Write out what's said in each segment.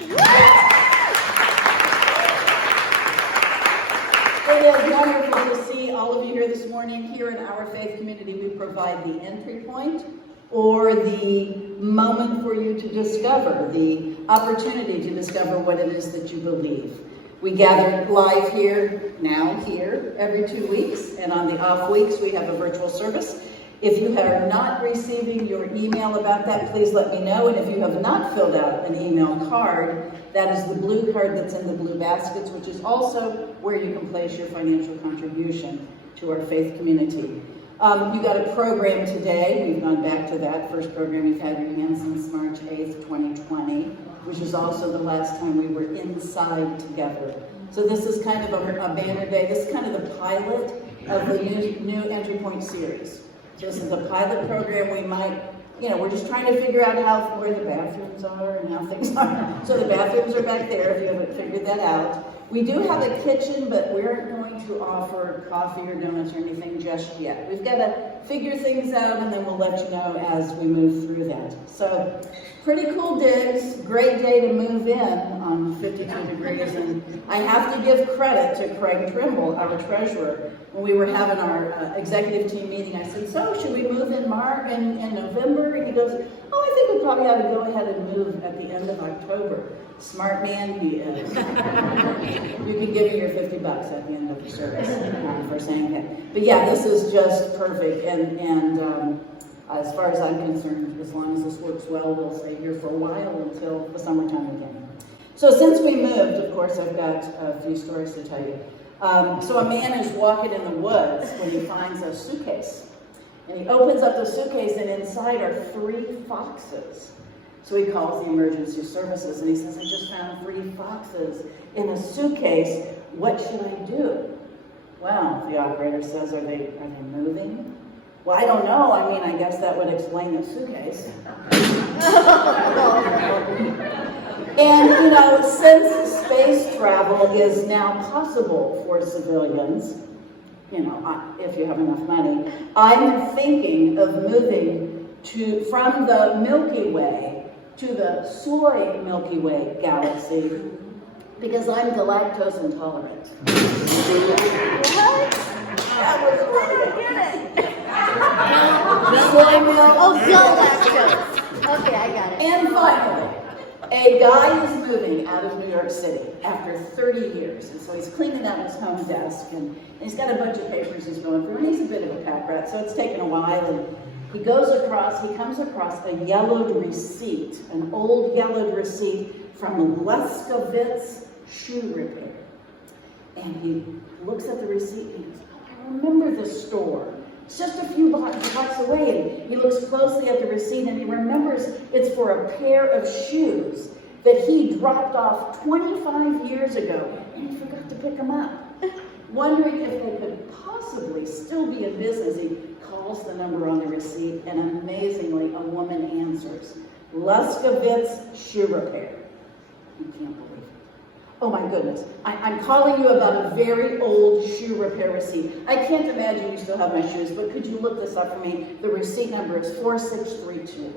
It is wonderful to see all of you here this morning. Here in our faith community, we provide the entry point or the moment for you to discover, the opportunity to discover what it is that you believe. We gather live here, every 2 weeks, and on the off weeks we have a virtual service. If you are not receiving your email about that, please let me know. And if you have not filled out an email card, that is the blue card that's in the blue baskets, which is also where you can place your financial contribution to our faith community. You got a program today. We've gone back to that first program we've had in hand since March 8th, 2020, which is also the last time we were inside together. So this is kind of a banner day. This is kind of the pilot of the new Entry Point series. So this is a pilot program. We're just trying to figure out where the bathrooms are and how things are. So the bathrooms are back there if you haven't figured that out. We do have a kitchen, but we aren't going to offer coffee or donuts or anything just yet. We've got to figure things out, and then we'll let you know as we move through that. So pretty cool digs. Great day to move in on 52 degrees. And I have to give credit to Craig Trimble, our treasurer. When we were having our executive team meeting, I said, so should we move in November? And he goes, I think we probably ought to go ahead and move at the end of October. Smart man he is. You can give me your $50 at the end of the service for saying that. But yeah, this is just perfect. And as far as I'm concerned, as long as this works well, we'll stay here for a while until the summertime again. So since we moved, of course, I've got a few stories to tell you. So a man is walking in the woods when he finds a suitcase. And he opens up the suitcase, and inside are 3 foxes. So he calls the emergency services, and he says, I just found 3 foxes in a suitcase. What should I do? Well, the operator says, are they moving? Well, I don't know. I mean, I guess that would explain the suitcase. And, since space travel is now possible for civilians, if you have enough money, I'm thinking of moving from the Milky Way to the soy Milky Way galaxy because I'm lactose intolerant. What? That was brilliant. Soy milk. Oh, lactose. Okay, I got it. And finally, a guy is moving out of New York City after 30 years, and so he's cleaning out his home desk, and he's got a bunch of papers he's going through, and he's a bit of a pack rat, so it's taken a while, and he comes across a yellowed receipt, an old yellowed receipt from Leskovitz Shoe Repair. And he looks at the receipt and he goes, I remember this store. It's just a few blocks away. And he looks closely at the receipt and he remembers it's for a pair of shoes that he dropped off 25 years ago, and he forgot to pick them up. Wondering if they could possibly still be in business, he calls the number on the receipt, and amazingly, a woman answers. Leskovitz Shoe Repair. You can't believe it. Oh my goodness. I'm calling you about a very old shoe repair receipt. I can't imagine you still have my shoes, but could you look this up for me? The receipt number is 4632.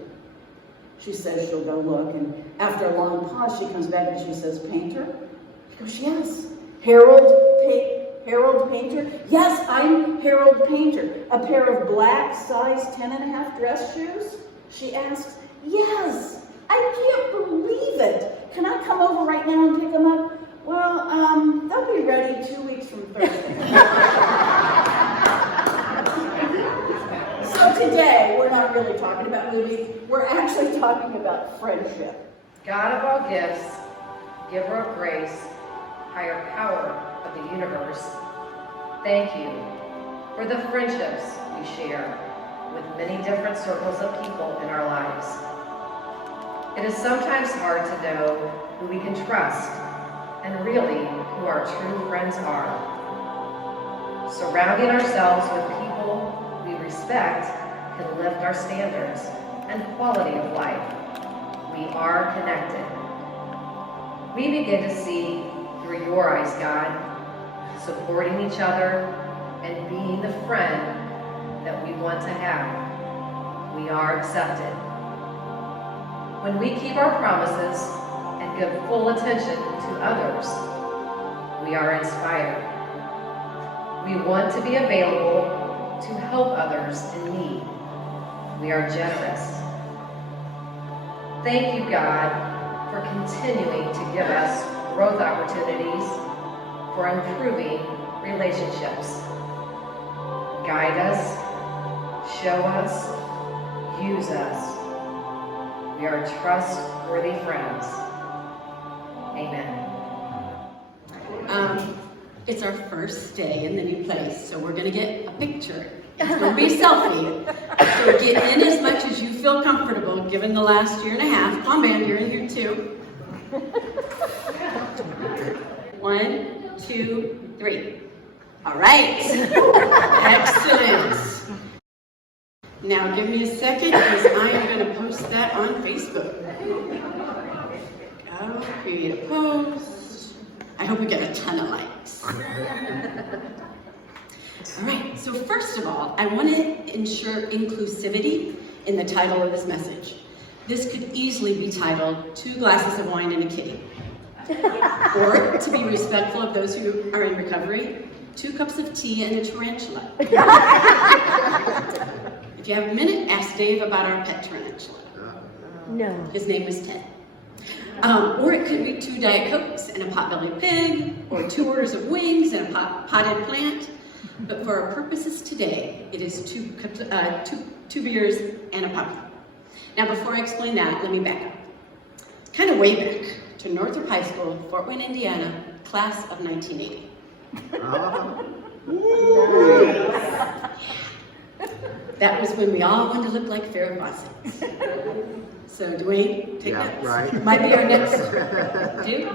She says she'll go look, and after a long pause, she comes back and she says, Painter? He goes, yes. Harold Painter? Yes, I'm Harold Painter. A pair of black size 10.5 dress shoes? She asks, yes. I can't believe it. Can I come over right now and pick them up? Well, they'll be ready 2 weeks from Thursday. So today, we're not really talking about movies. We're actually talking about friendship. God of all gifts, giver of grace, higher power of the universe, thank you for the friendships we share with many different circles of people in our lives. It is sometimes hard to know who we can trust and really who our true friends are. Surrounding ourselves with people we respect can lift our standards and quality of life. We are connected. We begin to see through your eyes, God, supporting each other and being the friend that we want to have. We are accepted. When we keep our promises and give full attention to others. We are inspired. We want to be available to help others in need. We are generous. Thank you, God, for continuing to give us growth opportunities for improving relationships. Guide us, show us, use us. We are trustworthy friends. Amen. It's our first day in the new place, so we're gonna get a picture. It's gonna be a selfie. So get in as much as you feel comfortable, given the last year and a half. Come on, man, you're in here too. 1, 2, 3. All right. Excellent. Now give me a second, because I am gonna post that on Facebook. Go, create a post. I hope we get a ton of likes. All right, so first of all, I want to ensure inclusivity in the title of this message. This could easily be titled 2 glasses of wine and a kitty. Or, to be respectful of those who are in recovery, 2 cups of tea and a tarantula. If you have a minute, ask Dave about our pet tarantula. No. His name was Ted. Or it could be 2 Diet Cokes and a potbelly pig, or 2 orders of wings and a potted plant. But for our purposes today, it is 2 beers and a puppy. Now, before I explain that, let me back up. Kind of way back to Northrop High School, Fort Wayne, Indiana, class of 1980. That was when we all wanted to look like Farrah Fawcett. So Dwayne, take that. Right. Might be our next do.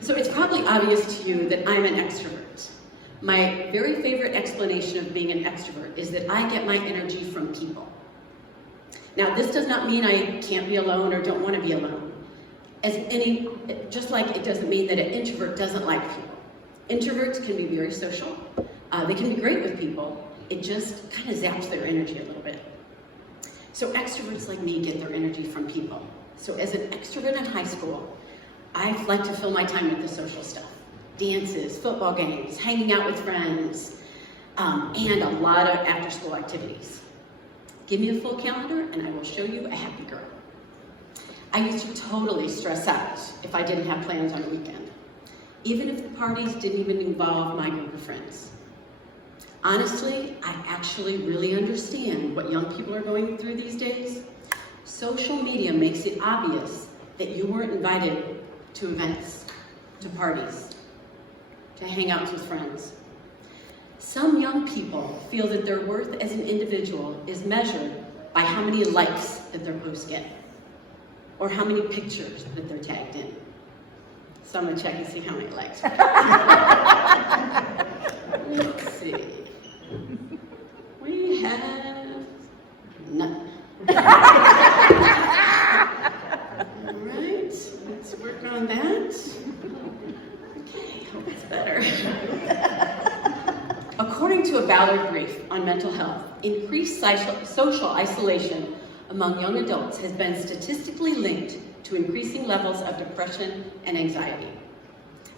So it's probably obvious to you that I'm an extrovert. My very favorite explanation of being an extrovert is that I get my energy from people. Now, this does not mean I can't be alone or don't want to be alone. Just like it doesn't mean that an introvert doesn't like people. Introverts can be very social. They can be great with people. It just kind of zaps their energy a little bit. So extroverts like me get their energy from people. So as an extrovert in high school, I like to fill my time with the social stuff. Dances, football games, hanging out with friends, and a lot of after-school activities. Give me a full calendar and I will show you a happy girl. I used to totally stress out if I didn't have plans on a weekend, even if the parties didn't even involve my group of friends. Honestly, I actually really understand what young people are going through these days. Social media makes it obvious that you weren't invited to events, to parties, to hangouts with friends. Some young people feel that their worth as an individual is measured by how many likes that their posts get, or how many pictures that they're tagged in. So I'm gonna check and see how many likes. Let's see. We have none. All right, let's work on that. Okay, hope it's better. According to a Ballard brief on mental health, increased social isolation among young adults has been statistically linked to increasing levels of depression and anxiety.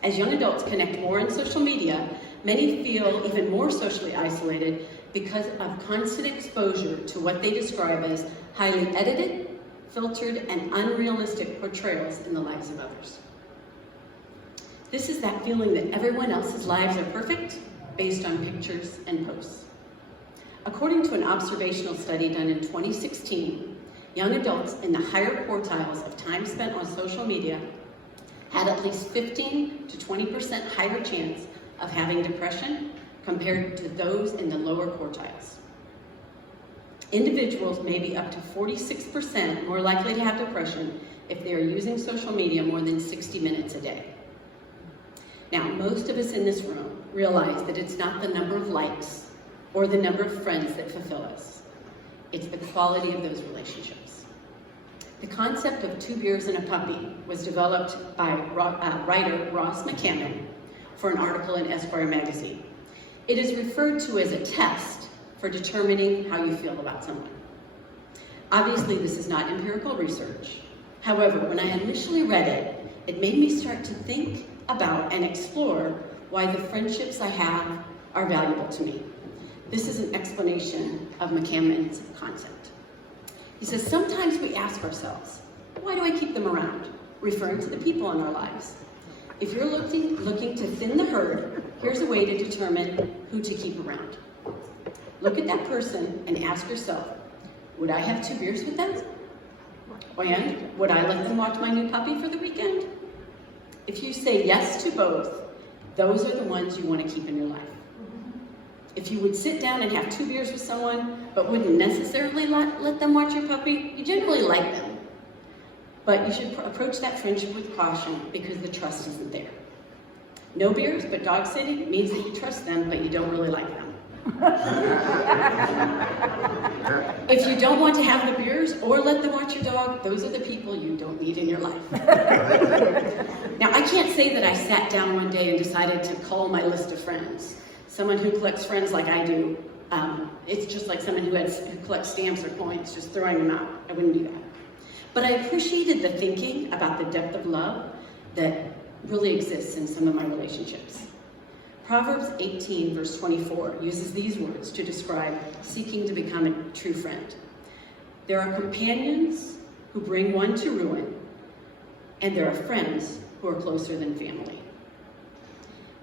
As young adults connect more on social media, many feel even more socially isolated because of constant exposure to what they describe as highly edited, filtered, and unrealistic portrayals in the lives of others. This is that feeling that everyone else's lives are perfect based on pictures and posts. According to an observational study done in 2016, young adults in the higher quartiles of time spent on social media had at least 15 to 20% higher chance of having depression compared to those in the lower quartiles. Individuals may be up to 46% more likely to have depression if they are using social media more than 60 minutes a day. Now, most of us in this room realize that it's not the number of likes or the number of friends that fulfill us. It's the quality of those relationships. The concept of 2 beers and a puppy was developed by writer Ross McCammon for an article in Esquire magazine. It is referred to as a test for determining how you feel about someone. Obviously, this is not empirical research. However, when I initially read it, it made me start to think about and explore why the friendships I have are valuable to me. This is an explanation of McCammon's concept. He says, sometimes we ask ourselves, why do I keep them around? Referring to the people in our lives. If you're looking to thin the herd, here's a way to determine who to keep around. Look at that person and ask yourself, would I have 2 beers with them? And would I let them watch my new puppy for the weekend? If you say yes to both, those are the ones you want to keep in your life. If you would sit down and have 2 beers with someone, but wouldn't necessarily let them watch your puppy, you generally like them. But you should approach that friendship with caution because the trust isn't there. No beers, but dog sitting means that you trust them, but you don't really like them. If you don't want to have the beers or let them watch your dog, those are the people you don't need in your life. Now, I can't say that I sat down one day and decided to cull my list of friends. Someone who collects friends like I do, it's just like someone who collects stamps or coins, just throwing them out. I wouldn't do that. But I appreciated the thinking about the depth of love that really exists in some of my relationships. Proverbs 18, verse 24, uses these words to describe seeking to become a true friend. There are companions who bring one to ruin, and there are friends who are closer than family.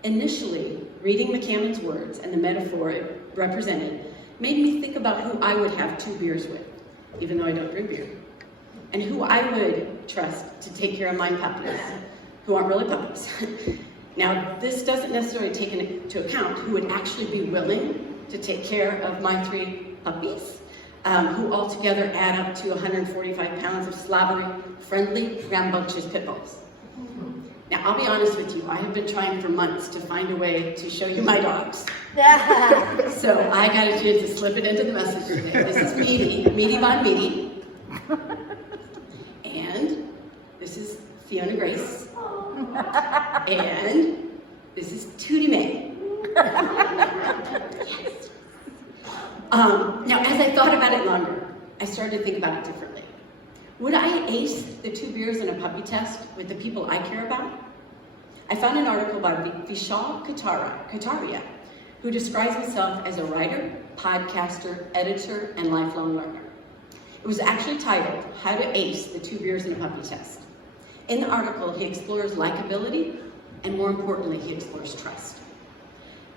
Initially, reading McCammon's words and the metaphor it represented made me think about who I would have 2 beers with, even though I don't drink beer, and who I would trust to take care of my puppies, who aren't really puppies. Now, this doesn't necessarily take into account who would actually be willing to take care of my 3 puppies, who altogether add up to 145 pounds of slobbery, friendly, rambunctious pit bulls. Now, I'll be honest with you, I have been trying for months to find a way to show you my dogs. So I got a chance to slip it into the message today. This is Meaty Bon Meaty. And this is Fiona Grace. And this is Tootie May. Yes. Now, as I thought about it longer, I started to think about it differently. Would I ace the 2 beers in a puppy test with the people I care about? I found an article by Vishal Kataria, who describes himself as a writer, podcaster, editor, and lifelong learner. It was actually titled, How to Ace the 2 Beers in a Puppy Test. In the article, he explores likability, and more importantly, he explores trust.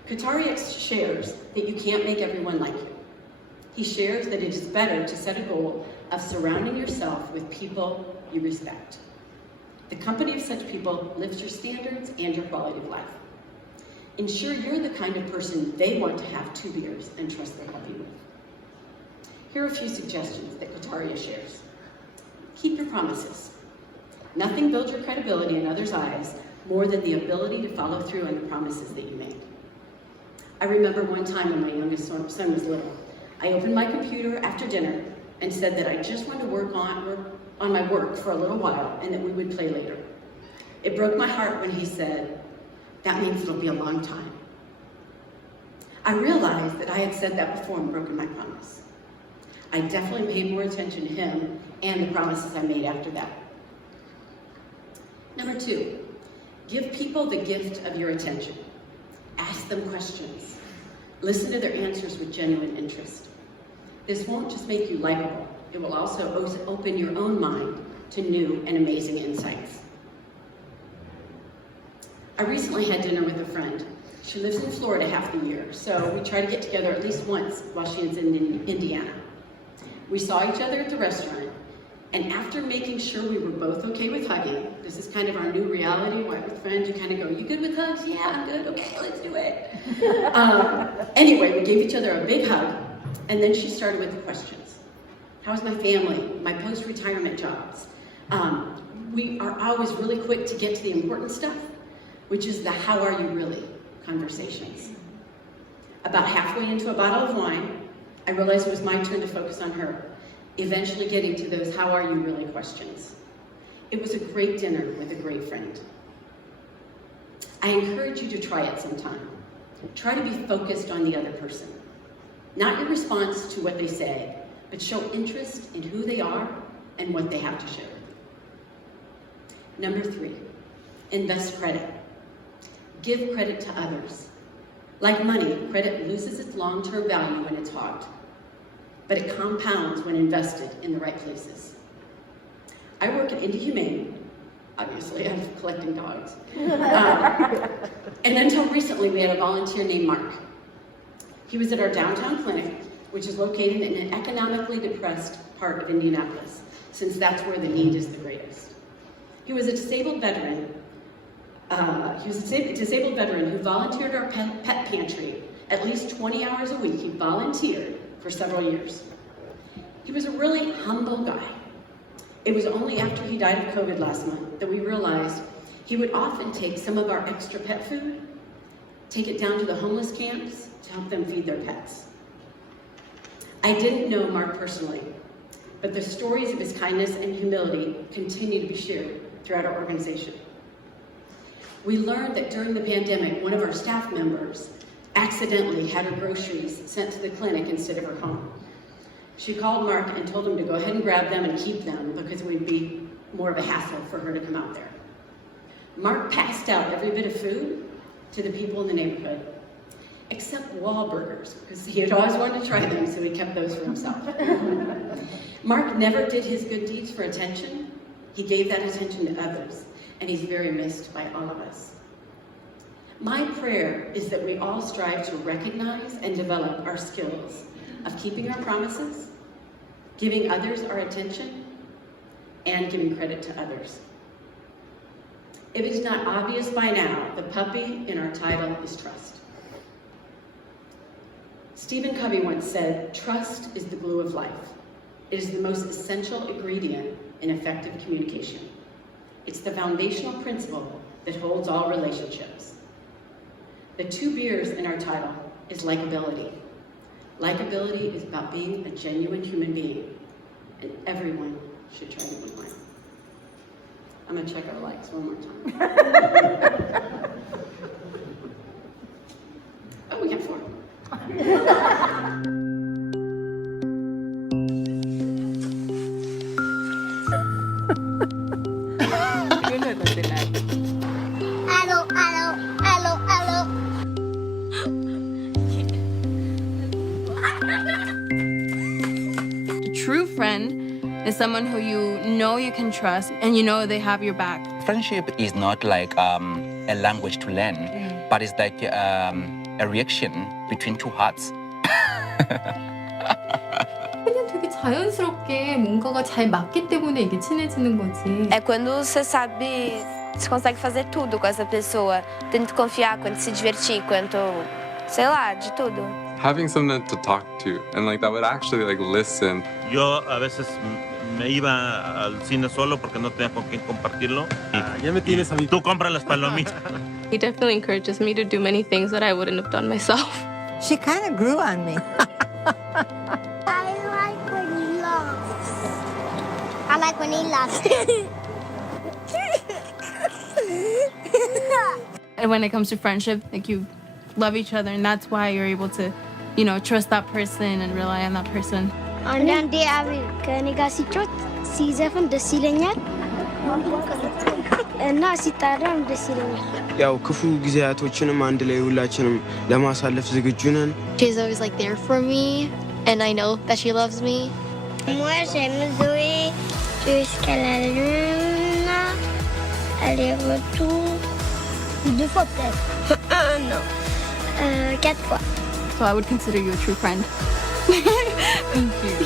Kataria shares that you can't make everyone like you. He shares that it is better to set a goal of surrounding yourself with people you respect. The company of such people lifts your standards and your quality of life. Ensure you're the kind of person they want to have 2 beers and trust their puppy with. Here are a few suggestions that Kataria shares. Keep your promises. Nothing builds your credibility in others' eyes more than the ability to follow through on the promises that you made. I remember one time when my youngest son was little. I opened my computer after dinner and said that I just wanted to work on my work for a little while and that we would play later. It broke my heart when he said, that means it'll be a long time. I realized that I had said that before and broken my promise. I definitely paid more attention to him and the promises I made after that. Number 2, give people the gift of your attention. Ask them questions. Listen to their answers with genuine interest. This won't just make you likable, it will also open your own mind to new and amazing insights. I recently had dinner with a friend. She lives in Florida half the year, so we try to get together at least once while she is in Indiana. We saw each other at the restaurant, and after making sure we were both okay with hugging, this is kind of our new reality, right, with friends, you kind of go, you good with hugs? Yeah, I'm good, okay, let's do it. Anyway, we gave each other a big hug, and then she started with the questions. How's my family, my post-retirement jobs? We are always really quick to get to the important stuff, which is the how are you really conversations. About halfway into a bottle of wine, I realized it was my turn to focus on her, eventually getting to those how are you really questions. It was a great dinner with a great friend. I encourage you to try it sometime. Try to be focused on the other person. Not your response to what they say, but show interest in who they are and what they have to share with you. Number 3, invest credit. Give credit to others. Like money, credit loses its long-term value when it's hogged, but it compounds when invested in the right places. I work at Indy Humane. Obviously, I'm collecting dogs. And until recently, we had a volunteer named Mark. He was at our downtown clinic, which is located in an economically depressed part of Indianapolis, since that's where the need is the greatest. He was a disabled veteran. Who volunteered our pet pantry at least 20 hours a week. He volunteered for several years. He was a really humble guy. It was only after he died of COVID last month that we realized he would often take some of our extra pet food, take it down to the homeless camps to help them feed their pets. I didn't know Mark personally, but the stories of his kindness and humility continue to be shared throughout our organization. We learned that during the pandemic, one of our staff members accidentally had her groceries sent to the clinic instead of her home. She called Mark and told him to go ahead and grab them and keep them because it would be more of a hassle for her to come out there. Mark passed out every bit of food to the people in the neighborhood, except Wahlburgers, because he had always wanted to try them, so he kept those for himself. Mark never did his good deeds for attention. He gave that attention to others, and he's very missed by all of us. My prayer is that we all strive to recognize and develop our skills of keeping our promises, giving others our attention, and giving credit to others. If it is not obvious by now, the puppy in our title is trust. Stephen Covey once said, "Trust is the glue of life. It is the most essential ingredient in effective communication. It's the foundational principle that holds all relationships." The 2 B's in our title is likability. Likability is about being a genuine human being, and everyone should try to be one. I'm gonna check our likes one more time. Oh, we got 4. Hello, hello, hello, hello. A true friend is someone who you know you can trust and you know they have your back. Friendship is not like a language to learn, but it's like a reaction between 2 hearts. 그냥 되게 자연스럽게 뭔가가 잘 맞기 때문에 이게 친해지는 거지. É quando você sabe, você consegue fazer tudo com essa pessoa. Tanto confiar, quanto se divertir, quanto, sei lá, de tudo. Having someone to talk to and like that would actually like listen. Yo a veces me iba al cine solo porque no tenía con quién compartirlo. Ya me tienes a mí. Tú compras las palomitas. He definitely encourages me to do many things that I wouldn't have done myself. She kind of grew on me. I like when he laughs. I like when he laughs. And when it comes to friendship, like you love each other, and that's why you're able to, you know, trust that person and rely on that person. አንዳንዴ አቤል ከእኔ ጋር ሲጮት ሲዘፍን ደስ ይለኛል እና ሲጣራም ደስ ይለኛል። ያው ክፉ ጊዜያቶችንም አንድ ላይ ሁላችንም ለማሳለፍ ዝግጁ ነን። She's always like there for me, and I know that she loves me. Moi j'aime Zoé jusqu'à la lune, aller-retour 2 fois peut-être. Non. 4 fois. So I would consider you a true friend.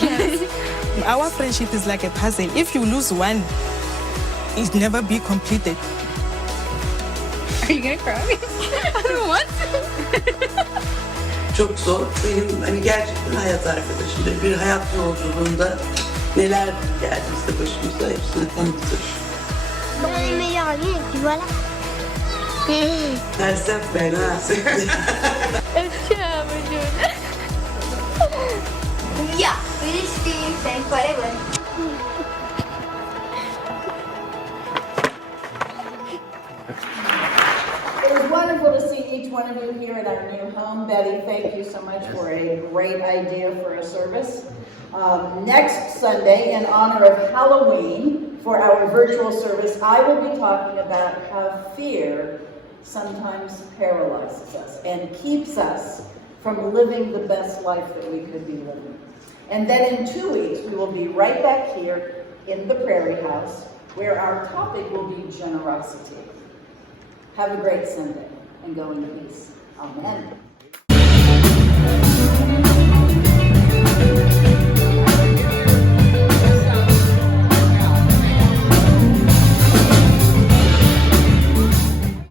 Yes. Our friendship is like a puzzle. If you lose one, it never be completed. Are you gonna cry? I don't want to. Çok zor. Benim hani gerçekten hayat arkadaşımdır. Bir hayat yolculuğunda neler geldiyse başımıza hepsini tanıtır. Mon meilleur ami, et puis voilà. Tersem fena. Yeah, we stay friends forever. It was wonderful to see each one of you here in our new home. Betty, thank you so much for a great idea for a service. Next Sunday, in honor of Halloween, for our virtual service, I will be talking about how fear sometimes paralyzes us and keeps us from living the best life that we could be living. And then in 2 weeks, we will be right back here in the Prairie House, where our topic will be generosity. Have a great Sunday and go in peace. Amen.